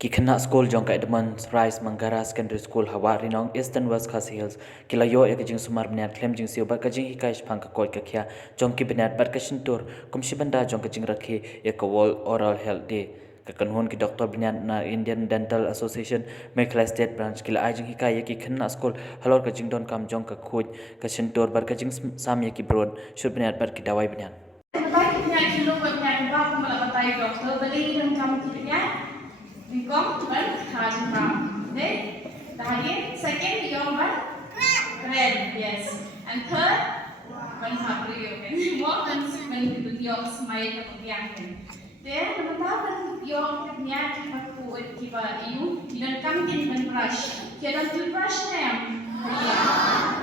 Kikana School Jongka Edmonds Rice Mangara Secondary School Wahrinong Eastern West Khasi Hills Kilayo Ekajing Sumar Bniat Claim Jing Siu Barka Jinghikai Spang Koi Kakia Jongki Bniat Barka Shintur Kumshibanda Jongka Jing Rakhe Eka World Oral Health Day Kakanhun ki Dr. Bniat na Indian Dental Association Mekla State Branch Kila Ai Jinghikai Yaki Kikana School Halor Ka Jing Don Kam Jongka Khuj Ka Shintur Barka Jing Sam Yaki Broad Shur Bniat Barki Dawai Bniat Second, your one red, yes. And third, one happy yoga. More when your smile kemudian. Then, when your niat aku tiba you come in when brush. Kita brush them.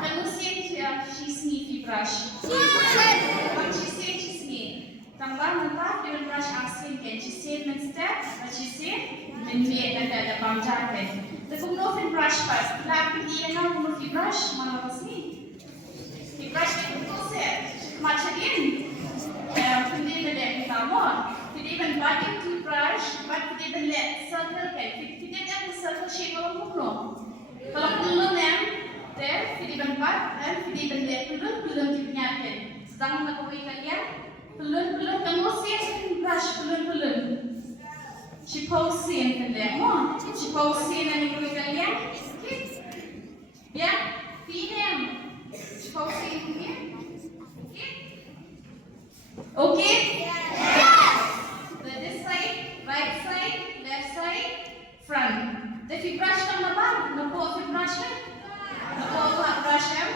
And you say she sneaky brush. What she said she sneak. Tambah mentah dia brush asing kan. She said step, but she said men ada bangsa kan. Kung no fin brush pas, lahat hindi na kung no fin brush, mana pas ni? Fin brush ni kung se, macam ni, hindi benda kita mo, hindi benda bagi toothbrush, but hindi benda circle kan, hindi ada circle shape kalau mukno. Kalau pelun yang, there, hindi benda dan hindi benda pelun kita kan. Sedang nak kawin kalian, pelun kan mo se brush pelun. Ciposin kalian, ciposin yang ikut kalian, ya, PM, ciposin ya, okay, this side, right side, left side, front. If you brush them above, no po if you brush them, no po brush them.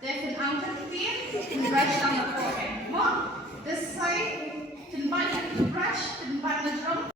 If you angkat PM, you brush them no po. This side, can buy the brush, can buy the drum.